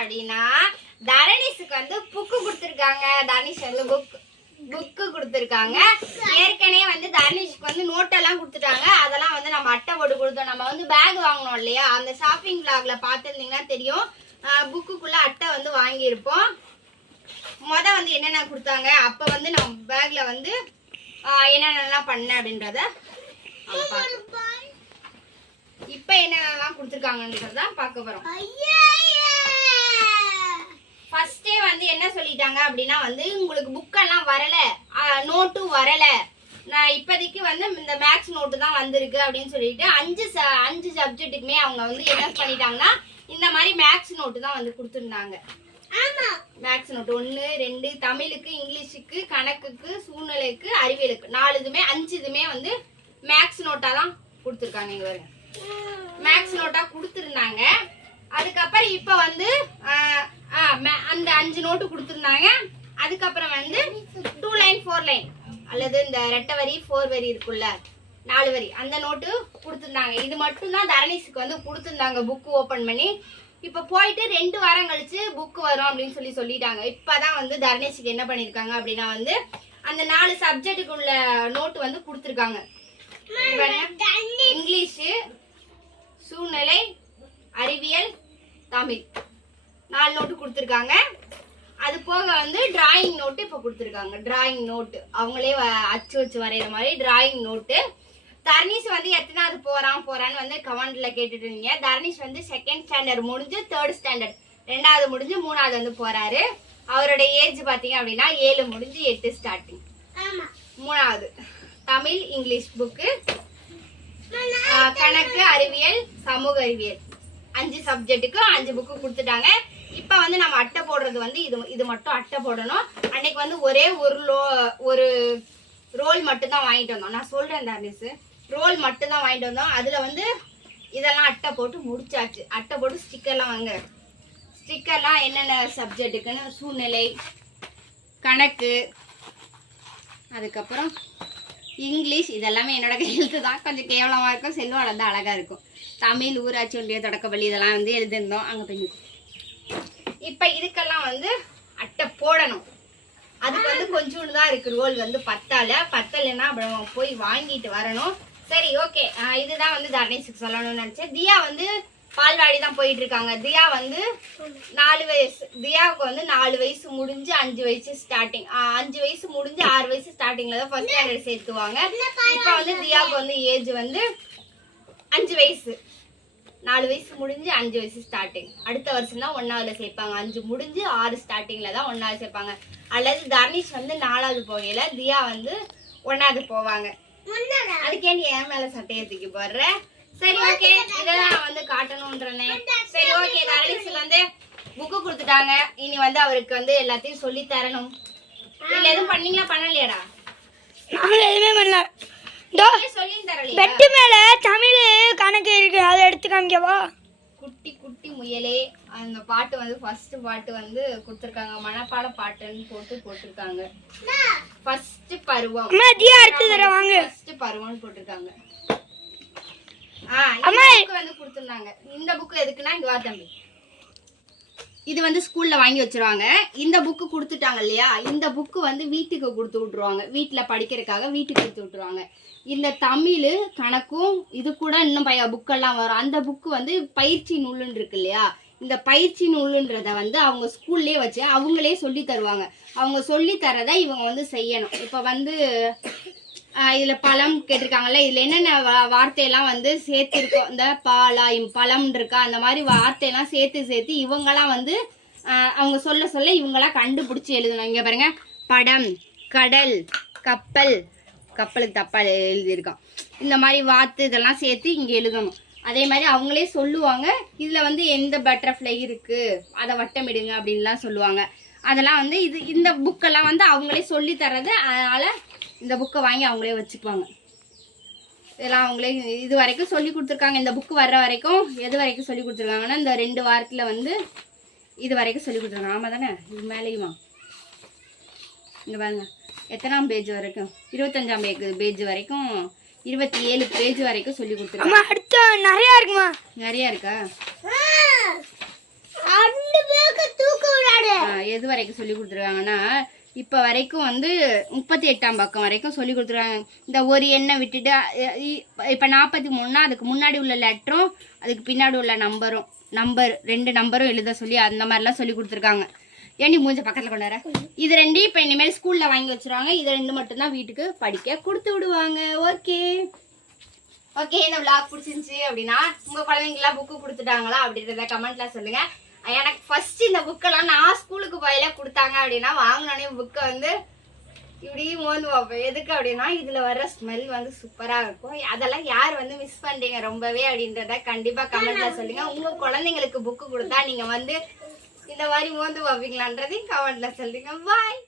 அப்படின்னா தரணிஸுக்கு வந்து புக்கு கொடுத்துருக்காங்க. தரணிஷ் வந்து புக் புக்கு கொடுத்துருக்காங்க. ஏற்கனவே வந்து தரணிஷ்க்கு வந்து நோட்டெல்லாம் கொடுத்துட்டாங்க. அதெல்லாம் வந்து நம்ம அட்டை போட்டு கொடுத்தோம். நம்ம வந்து பேக் வாங்கினோம் இல்லையா? அந்த ஷாப்பிங் பிளாக்ல பார்த்துருந்தீங்கன்னா தெரியும். புக்குக்குள்ள அட்டை வந்து வாங்கியிருப்போம். முத வந்து என்னென்ன கொடுத்தாங்க? அப்போ வந்து நம்ம பேக்ல வந்து என்னென்னலாம் பண்ண அப்படின்றத இப்போ என்னென்னலாம் கொடுத்துருக்காங்கன்றத பார்க்க போகிறோம் ஃபர்ஸ்டே வந்து என்ன சொல்லிட்டாங்க அப்படின்னா வந்து உங்களுக்கு புக்கெல்லாம் வரல. நோட்டும் வரல. நான் இப்போதைக்கு வந்து இந்த மேக்ஸ் நோட்டு தான் வந்திருக்கு அப்படின்னு சொல்லிட்டு அஞ்சு ச- அஞ்சு சப்ஜெக்ட்டுக்குமே அவங்க வந்து என்ன பண்ணிட்டாங்கன்னா இந்த மாதிரி மேக்ஸ் நோட்டு தான் வந்து கொடுத்துருந்தாங்க. மேக்ஸ் நோட்டு ஒன்று ரெண்டு தமிழுக்கு இங்கிலீஷுக்கு கணக்குக்கு சூழ்நிலைக்கு அறிவியலுக்கு நாலு இதுமே அஞ்சு இதுமே வந்து மேக்ஸ் நோட்டாக தான் கொடுத்துருக்காங்க இங்க மேக்ஸ் நோட்டா கொடுத்துருந்தாங்க. அதுக்கப்புறம் இப்போ வந்து அந்த அஞ்சு நோட்டு கொடுத்துருந்தாங்க. அதுக்கப்புறம் வந்து டூ லைன் ஃபோர் லைன் அல்லது இந்த ரெட்டை வரி ஃபோர் வரி இருக்குல்ல நாலு வரி அந்த நோட்டு கொடுத்துருந்தாங்க. இது மட்டும்தான் தரணிஸுக்கு வந்து கொடுத்துருந்தாங்க புக்கு ஓப்பன் பண்ணி. இப்போ போயிட்டு ரெண்டு வாரம் கழிச்சு புக்கு வரும் அப்படின்னு சொல்லி சொல்லிட்டாங்க. இப்போதான் வந்து தரணிஸுக்கு என்ன பண்ணியிருக்காங்க அப்படின்னா வந்து அந்த நாலு சப்ஜெக்டுக்கு உள்ள நோட்டு வந்து கொடுத்துருக்காங்க. இங்கிலீஷு சூழ்நிலை அறிவியல் தமிழ். நாலு நோட்டு கொடுத்துருக்காங்க. அது போக வந்து டிராயிங் நோட்டு இப்போ கொடுத்துருக்காங்க. டிராயிங் நோட்டு அவங்களே அச்சு வச்சு வரைகிற மாதிரி டிராயிங் நோட்டு தர்னிஷ் வந்து எத்தனாவது போறான் போறான்னு வந்து கமெண்ட்ல கேட்டுட்டு இருந்தீங்க. தர்னிஷ் வந்து செகண்ட் ஸ்டாண்டர்ட் முடிஞ்சு தேர்ட் ஸ்டாண்டர்ட் ரெண்டாவது முடிஞ்சு மூணாவது வந்து போறாரு. அவரோட ஏஜ் பாத்தீங்க அப்படின்னா ஏழு முடிஞ்சு எட்டு ஸ்டார்டிங் மூணாவது. தமிழ் இங்கிலீஷ் புக்கு கணக்கு அறிவியல் சமூக அறிவியல். அஞ்சு சப்ஜெக்ட்டுக்கு அஞ்சு புக்கு கொடுத்துட்டாங்க. இப்போ வந்து நம்ம அட்டை போடுறது வந்து இது இது மட்டும் அட்டை போடணும். அன்னைக்கு வந்து ஒரே ஒரு லோ ஒரு ரோல் மட்டும் தான் வாங்கிட்டு வந்தோம். நான் சொல்கிறேன் தாரிஸ் ரோல் மட்டும்தான் வாங்கிட்டு வந்தோம். அதில் வந்து இதெல்லாம் அட்டை போட்டு முடிச்சாச்சு. அட்டை போட்டு ஸ்டிக்கர்லாம் வாங்க. ஸ்டிக்கர்லாம் என்னென்ன சப்ஜெக்ட்டுக்குன்னு சூழ்நிலை கணக்கு அதுக்கப்புறம் இங்கிலீஷ் இதெல்லாமே என்னோட கையெழுத்து தான். கொஞ்சம் கேவலமாக இருக்கும் செல்வம் வந்து அழகாக இருக்கும். தமிழ் ஊராட்சி ஒன்றிய தொடக்கப்பள்ளி இதெல்லாம் வந்து எழுதிருந்தோம் அங்கே போய் இப்போ இதுக்கெல்லாம் வந்து அட்டை போடணும். அதுக்கு வந்து கொஞ்சோண்டு தான் இருக்கு. ரோல் வந்து பத்தால. பத்தலைன்னா அப்புறம் போய் வாங்கிட்டு வரணும். சரி ஓகே இதுதான் வந்து தர்ணேஷுக்கு சொல்லணும்னு நினச்சேன். தியா வந்து பால்வாடி தான் போயிட்டு இருக்காங்க தியா வந்து நாலு வயசு தியாவுக்கு வந்து நாலு வயசு முடிஞ்சு அஞ்சு வயசு ஸ்டார்டிங் அஞ்சு வயசு முடிஞ்சு ஆறு வயசு ஸ்டார்டிங்ல தான் ஃபர்ஸ்ட் ஸ்டாண்டர்ட் சேர்த்துவாங்க. இப்போ வந்து தியாவுக்கு வந்து ஏஜ் வந்து அஞ்சு வயசு. நாலு வயசு முடிஞ்சு அஞ்சு வயசு ஸ்டார்டிங் அடுத்த வருஷம் தான் ஒன்னாவதுல சேர்ப்பாங்க. அஞ்சு முடிஞ்சு ஆறு ஸ்டார்டிங்ல தான் ஒன்னாவது சேர்ப்பாங்க. அல்லது தர்னிஷ் வந்து நாலாவது போகையில தியா வந்து ஒன்னாவது போவாங்க. அதுக்கே நீ என் மேல சட்டையை தூக்கி போடுற? சரி ஓகே இதெல்லாம் நான் வந்து காட்டணும்ன்றனே சரி ஓகே தர்னிஷ் வந்து புக்கு கொடுத்துட்டாங்க. இனி வந்து அவருக்கு வந்து எல்லாத்தையும் சொல்லி தரணும். இல்ல எதுவும் பண்ணீங்களா? பண்ணலையாடா? நாங்கள் எதுவுமே பண்ணல. சொல்லி தரலையா? பெட்டு மேலே தமிழ் கணக்கு இருக்கு. அதை எடுத்து காமிக்கவா? குட்டி குட்டி முயலே. அந்த பாட்டு வந்து ஃபர்ஸ்ட் பாட்டு வந்து கொடுத்துருக்காங்க. மனப்பாட பாட்டுன்னு போட்டு போட்டிருக்காங்க. ஃபர்ஸ்ட் பருவம். தியா அடுத்து தர வாங்க. ஃபர்ஸ்ட் பருவம்னு போட்டிருக்காங்க. அம்மா. வந்து கொடுத்துருந்தாங்க. இந்த புக் எதுக்குன்னா இங்க வா தம்பி. இது வந்து ஸ்கூல்ல வாங்கி வச்சிருவாங்க. இந்த புக்கு கொடுத்துட்டாங்க இல்லையா? இந்த புக்கு வந்து வீட்டுக்கு கொடுத்து விட்டுருவாங்க. வீட்டுல படிக்கிறதுக்காக வீட்டுக்கு கொடுத்து விட்டுருவாங்க. இந்த தமிழ் கணக்கும் இது கூட இன்னும் பய புக்கெல்லாம் வரும். அந்த புக்கு வந்து பயிற்சி நூலுன்னு இருக்கு இல்லையா? இந்த பயிற்சி நூலுன்றத வந்து அவங்க ஸ்கூல்லே வச்சு அவங்களே சொல்லி தருவாங்க. அவங்க சொல்லி தரதை இவங்க வந்து செய்யணும். இப்போ வந்து இதில் பழம் கேட்டிருக்காங்கல்ல இதில் என்னென்ன வார்த்தையெல்லாம் வந்து சேர்த்துருக்கோம் இந்த பாலா இம் பழம் இருக்கா அந்த மாதிரி வார்த்தையெல்லாம் சேர்த்து சேர்த்து இவங்கெல்லாம் வந்து அவங்க சொல்ல சொல்ல இவங்கெல்லாம் கண்டுபிடிச்சி எழுதணும். இங்கே பாருங்க. படம் கடல் கப்பல் கப்பலுக்கு தப்பாக எழுதியிருக்கான். இந்த மாதிரி வாத்து இதெல்லாம் சேர்த்து இங்கே எழுதணும். அதே மாதிரி அவங்களே சொல்லுவாங்க இதில் வந்து எந்த பட்டர்ஃப்ளை இருக்குது அதை வட்டமிடுங்க அப்படின்லாம் சொல்லுவாங்க. அதெல்லாம் வந்து இது இந்த புக்கெல்லாம் வந்து அவங்களே சொல்லி தர்றது அதனால இந்த புக்கை வாங்கி அவங்களே வச்சுக்குவாங்க. இதெல்லாம் அவங்களே இது வரைக்கும் சொல்லி கொடுத்துருக்காங்க. இந்த புக்கு வர்ற வரைக்கும் எது வரைக்கும் சொல்லி கொடுத்துருக்காங்கன்னா இந்த ரெண்டு வாரத்தில் வந்து இது வரைக்கும் சொல்லி கொடுத்துருக்காங்க. ஆமாம் தானே? இது மேலேயுமா? இங்கே பாருங்க. எத்தனாம் பேஜ் வரைக்கும்? இருபத்தஞ்சாம் பேஜ் பேஜ் வரைக்கும் இருபத்தி ஏழு பேஜ் வரைக்கும் சொல்லி கொடுத்துருக்காங்க. அடுத்த நிறையா இருக்குமா? நிறையா இருக்கா ரெண்டு பேர் எது வரைக்கும் சொல்லி கொடுத்துருக்காங்கன்னா இப்போ வரைக்கும் வந்து முப்பத்தி எட்டாம் பக்கம் வரைக்கும் சொல்லி கொடுத்துருக்காங்க. இந்த ஒரு எண்ணை விட்டுட்டு இப்போ நாற்பத்தி மூணுனா அதுக்கு முன்னாடி உள்ள லெட்டரும் அதுக்கு பின்னாடி உள்ள நம்பரும் நம்பர் ரெண்டு நம்பரும் எழுத சொல்லி அந்த மாதிரிலாம் சொல்லி கொடுத்துருக்காங்க. ஏண்டி மூஞ்ச பக்கத்தில் கொண்டு வர? இது ரெண்டையும் இப்போ இனிமேல் ஸ்கூலில் வாங்கி வச்சிருவாங்க. இது ரெண்டு மட்டும்தான் வீட்டுக்கு படிக்க கொடுத்து விடுவாங்க. ஓகே ஓகே இந்த விளாக் பிடிச்சிருந்துச்சி அப்படின்னா உங்கள் குழந்தைங்களாம் புக்கு கொடுத்துட்டாங்களா அப்படின்றத கமெண்ட்லாம் சொல்லுங்கள் எனக்கு ஃபர்ஸ்ட் இந்த புக்கெல்லாம் நான் ஸ்கூலுக்கு போயில கொடுத்தாங்க அப்படின்னா வாங்கினோடனே புக்கை வந்து இப்படி மோந்து பார்ப்பேன். எதுக்கு அப்படின்னா இதுல வர்ற ஸ்மெல் வந்து சூப்பரா இருக்கும். அதெல்லாம் யார் வந்து மிஸ் பண்றீங்க ரொம்பவே அப்படின்றத கண்டிப்பா கமெண்ட்ல சொல்லுங்க. உங்க குழந்தைங்களுக்கு புக்கு கொடுத்தா நீங்க வந்து இந்த மாதிரி மோந்து பார்ப்பீங்களான்றதையும் கமெண்ட்ல சொல்லுங்க. பாய்